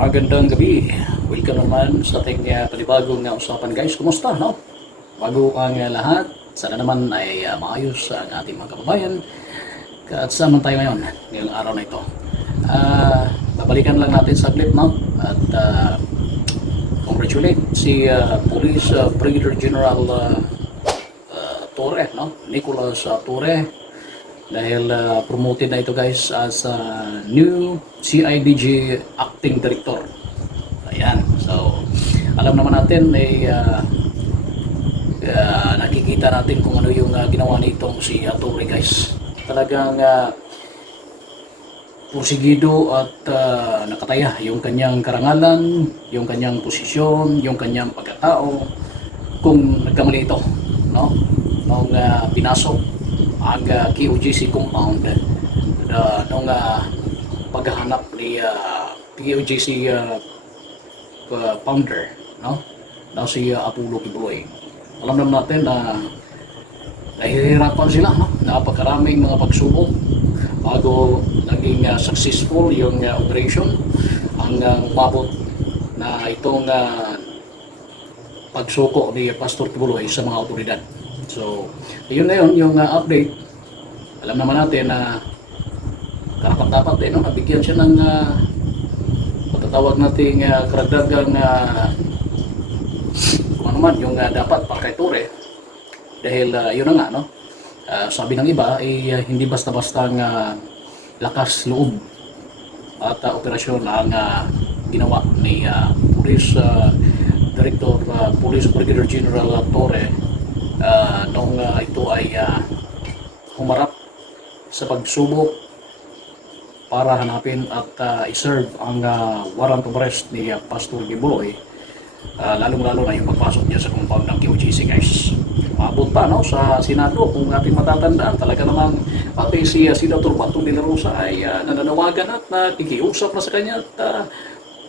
Magandang gabi. Welcome naman sa ating panibagong usapan guys. Kumusta, no? Bago ang lahat, sana naman ay maayos ang ating mga kababayan. At saan man tayo ngayon, ngayong araw na ito. Babalikan lang natin saglit, no? At congratulate si Police Brigadier General Torre, no? Nicolas Torre, dahil promoted na ito guys as new CIDG Acting Director. Ayan, so alam naman natin nakikita natin kung ano yung ginawa nitong si Torre guys. Talagang porsigido at nakataya yung kanyang karangalan, yung kanyang posisyon, yung kanyang pagkatao kung nagkamali ito, no? Nung pinasok ang KOJC compound nung paghahanap ni KOJC founder, no? Na si Apollo Kibuloy. Alam naman natin na nahihirapan sila, no? Napakaraming mga pagsubok bago naging successful yung operation hanggang umabot na itong pagsuko ni Pastor Kibuloy sa mga otoridad. So, yun na yun, yung update. Alam naman natin na karapat-dapat no? Nabigyan siya ng patatawag nating karagdagang kung ano man, yung dapat para kay Torre. Dahil yun na nga, no? Sabi ng iba, hindi basta-basta lakas loob at operasyon ang ginawa ni Police Director, Police Brigadier General Torre nung ito ay humarap sa pagsubok para hanapin at iserve ang warrant of arrest ni Pastor Kibuloy, lalong-lalo na yung pagpasok niya sa compound ng KOJC guys. Maabot pa no, sa Senado, kung ating matatandaan, talaga namang pati si Senator Bato de la Rosa ay nananawagan at nakikiusap na sa kanya at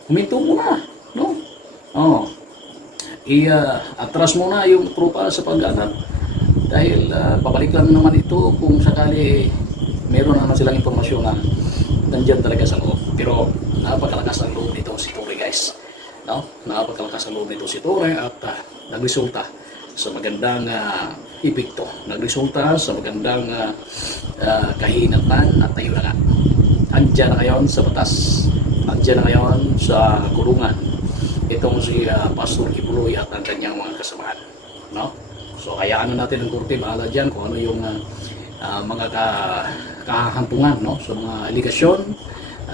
huminto muna, no? Atras muna yung tropa sa pagganap dahil babalik lang naman ito kung sakali meron naman silang impormasyon na nandyan talaga sa loob. Pero napakalakas ang loob nito si Torre guys, no? Napakalakas ang loob nito si Torre at nagresulta sa magandang epekto, nagresulta sa magandang kahinatan at tayo na nga andyan na ngayon sa batas, andyan na ngayon sa kulungan itong si Pastor Kibuloy at ang kanyang mga kasamahan, no? So hayaan na natin ang korte bahala dyan kung ano yung mga kahahantungan, no? So mga aligasyon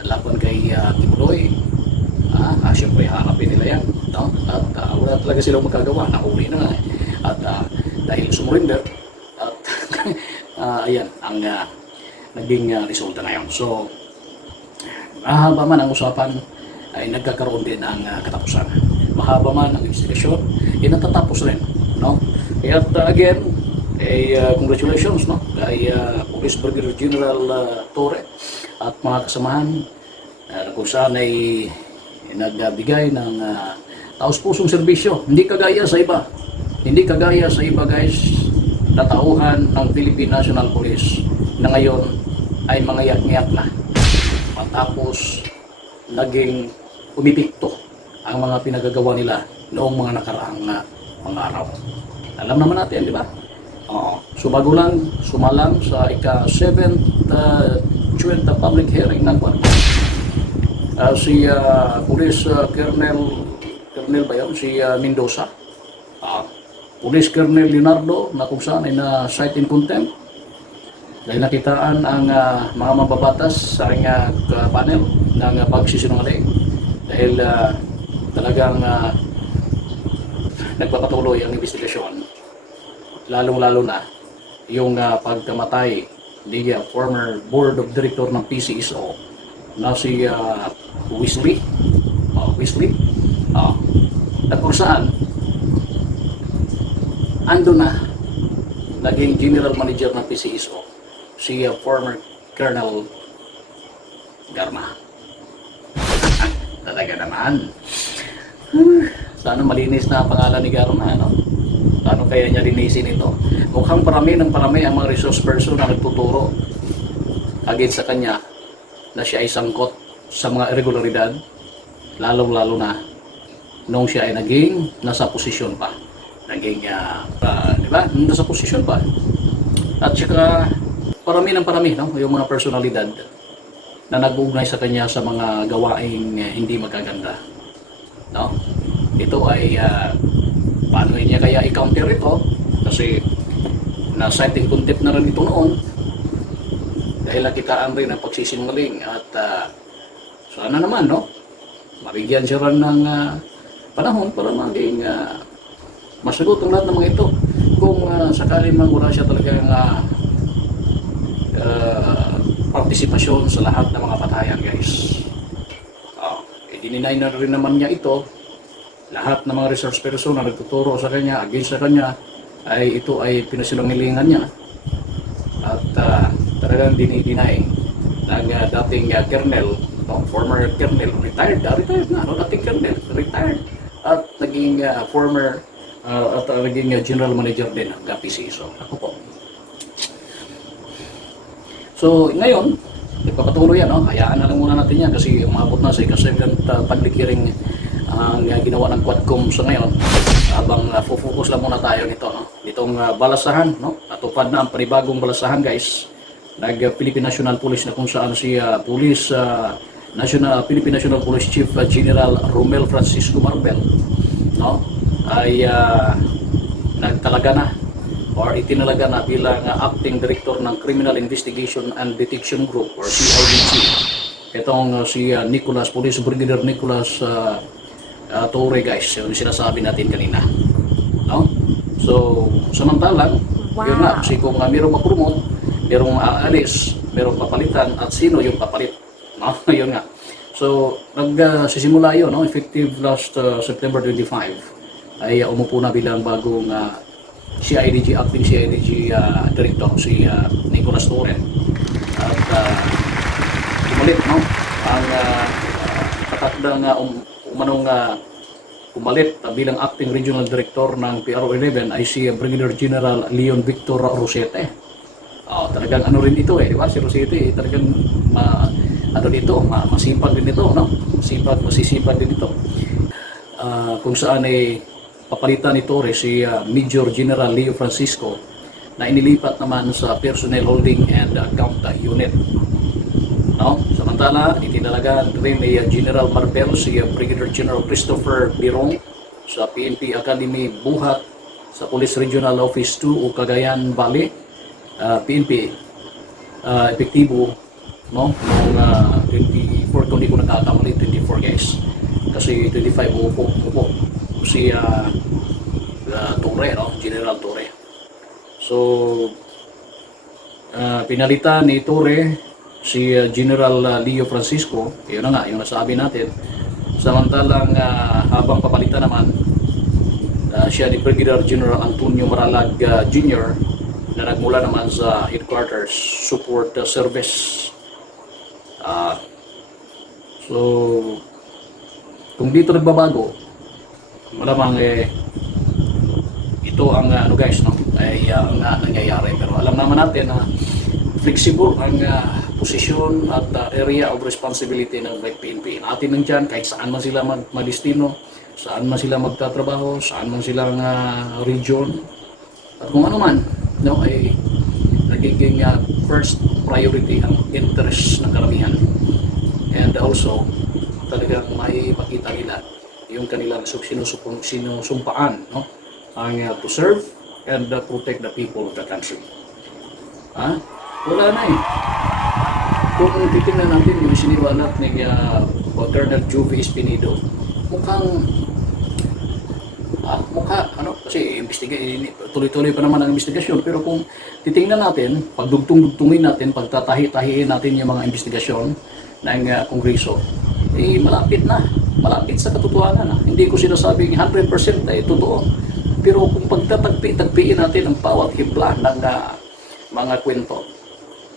laban kay Kibuloy, siyempre harapin nila yan, no? At wala talaga silang magagawa, nahuli na nga at dahil sumurinder at ayan ang naging resulta ngayon. So mahaba man ang usapan ay nagkakaroon din ang katapusan. Mahaba man ang investigasyon, natatapos rin, no? Kaya again, congratulations, no? Kay Police Brigadier General Torre at mga kasamahan kung saan ay nagbigay ng taos-pusong serbisyo. Hindi kagaya sa iba. Hindi kagaya sa iba guys, na tauhan ng Philippine National Police na ngayon ay mangayak-ngayak na matapos naging umipikto ang mga pinagagawa nila noong mga nakaraang mga araw. Alam naman natin, di ba? So bago lang sumalang sa ika-7th joint public hearing ng si Police Colonel ba yun? Si Mendoza, Police Colonel Leonardo, na kung saan ay na-cite in contempt dahil nakitaan ang mga mababatas sa aking panel ng pagsisinungaling dahil talagang nagpapatuloy ang investigasyon, lalong-lalo na yung pagkamatay ni former board of director ng PCSO na si Wesley na kung saan ando na naging general manager ng PCSO si former Colonel Garma. Talaga naman. Sana malinis na ang pangalan ni Garma, no? Paano kaya niya linisin ito? Mukhang parami ng parami ang mga resource person na nagtuturo against sa kanya na siya ay sangkot sa mga irregularidad lalong-lalo na nung siya ay naging nasa posisyon pa. Naging, di ba? Nasa posisyon pa. At saka, parami ng parami, no? Yung mga personalidad na nag-uugnay sa kanya sa mga gawaing hindi magaganda. No? Ito ay, paano niya kaya i-counter ito? Kasi, na-citing contempt na rin ito noon. Dahil nakitaan rin ang pagsisinungaling at sana naman, no? Mabigyan siya rin ng panahon para maging masagot ang lahat ng mga ito. Kung sakali man wala siya talagang partisipasyon sa lahat ng mga patayan, guys. Dininay na rin naman niya ito. Lahat ng mga resource person na nagtuturo sa kanya, against sa kanya, ay ito ay pinasilungilingan niya. At talagang dinideny ng dating colonel, former colonel, retired na, dating colonel, retired, at naging former, at naging general manager din ng GAPC. So, ako po. So, ngayon, nagpapatuloy yan, no? Hayaan na lang muna natin yan kasi umabot na sa ikasabihan paglikiring ang ginawa ng Quadcom sa ngayon. Habang focus lang muna tayo nito, no? Itong balasahan, no? Natupad na ang panibagong balasahan, guys. Philippine National Police na kung saan si Philippine National Police Chief General Romel Francisco Marbel, no? Ay nagtalaga na or itinalaga na bilang acting director ng Criminal Investigation and Detection Group or CIDG. Itong si Police Brigadier Nicolas Torre, guys, yung sinasabi natin kanina. No? So, samantalang, yun nga, kasi kung mayroong mapromote, mayroong aalis, mayroong papalitan, at sino yung papalit. No? Yun nga. So, nagsisimula yun, no? Effective last September 25, ay umupo na bilang bagong acting CIDG director, si Nicolas Torre. At umalit, no? Ang katakdang umalit bilang acting regional director ng PRO11 ay si Brigadier General Leon Victor Rosete. Talagang ano rin ito di ba? Si Rosete talagang masipag din ito, no? Masisipag din ito. Kung saan papalitan ni Torre si Major General Leo Francisco na inilipat naman sa Personnel Holding and Account Unit. No? Samantala, itinalaga rin ni General Marbel si Brigadier General Christopher Birong sa PNP Academy Buhat sa Police Regional Office 2 o Cagayan Valley, PNP, epektibo, no? Noong 24, kung di ko nakakamali, 24, guys. Kasi 25 upo si Torre, no? General Torre. So, pinalitan ni Torre si General Leo Francisco, yun na nga, yung nasabi natin. Samantalang habang papalitan naman, siya ni Brigadier General Antonio Maralag Jr. na nagmula naman sa Headquarters Support Service. So, kung dito nagbabago, malamang ito ang guys, no? Ay ang nangyayari. Pero alam naman natin na flexible ang posisyon at area of responsibility ng PNP. Natin nandyan kahit saan man sila magdestino, saan man sila magtatrabaho, saan man silang region. At kung ano man, no, ay nagiging first priority ang interest ng karamihan. And also, talagang may makita nila yung kanilang sinusumpaan, no? Ang to serve and protect the people of the country. Wala na Kung titingnan natin yung siniwalat ni Colonel Juvie Espinido, kasi tuloy-tuloy pa naman ang investigasyon, pero kung titingnan natin, pagdugtong-dugtungin natin, pagtatahi-tahiin natin yung mga investigasyon ng Kongreso, malapit sa katotohanan. Hindi ko sinasabing 100% ay totoo, pero kung pagtatagpiin natin ang bawat hibla ng mga kwento,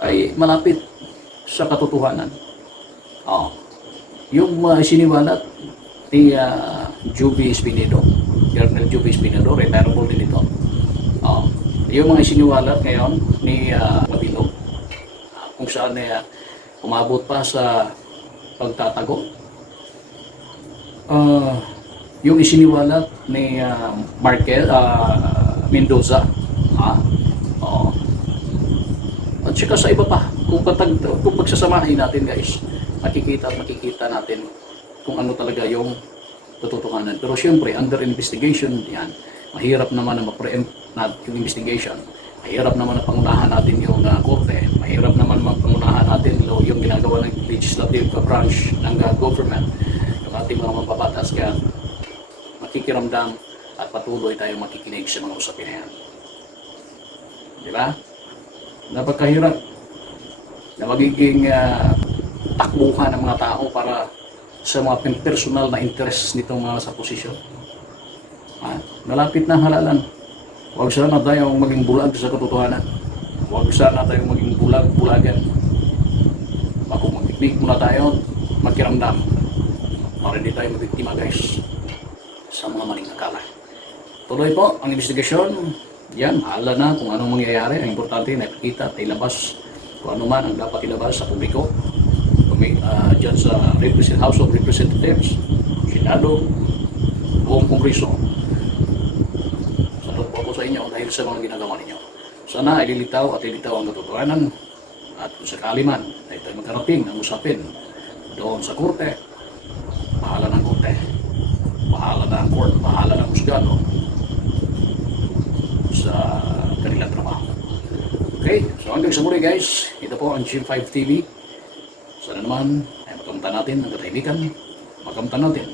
ay malapit sa katotohanan. Yung siniwalat ni Juvie Espinido, Colonel Juvie Espinido, retirable din ito. Yung mga siniwalat ngayon ni Mabilog, kung saan umabot pa sa pagtatago. ah, yung isiniwalat ni Mendoza. Ha? Oo. At saka sa iba pa, kung pagsasamahin natin guys, makikita at makikita natin kung ano talaga yung tototohanan. Pero siyempre, under investigation yan, mahirap naman na ma-preempt natin yung investigation. Mahirap naman na pangunahan natin yung korte. Mahirap naman pangunahan natin yung ginagawa ng legislative branch ng government, yung ating mga mababatas. Kaya makikiramdam at patuloy tayong makikinig sa mga usapin na yan. Di ba? Napakahirap na magiging takbuhan ng mga tao para sa mga personal na interest nitong mga sa posisyon. Nalapit na ang halalan. Huwag sana tayong maging bulag sa katotohanan. Huwag sana tayong maging bulag-bulagan. Bago mag-technique muna tayo, magkiramdam para hindi tayo mabiktima guys sa mga maling akala. Tuloy po ang investigasyon. Yan, hala na kung anong mangyayari. Ang importante na ipakita at ilabas kung ano man ang dapat ilabas sa publiko. Dyan sa House of Representatives, Senado, buong Kongreso. Salut po ako sa inyo dahil sa mga ginagawa ninyo. Sana ililitaw at ilitaw ang katotohanan at kung sakali man na ito'y magkarating ang usapin doon sa korte, bahala ng korte, bahala ng court, bahala ng husgado sa kanilang trabaho. Okay, so hanggang sa muli guys, ito po ang G5 TV. Sana naman ay makamtan natin ang katahimikan, makamtan natin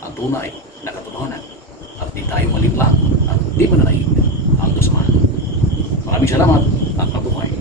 ang tunay na katotohanan at di tayo malimlang at di mananaig ang kasamahan. Maraming salamat at mabuhay.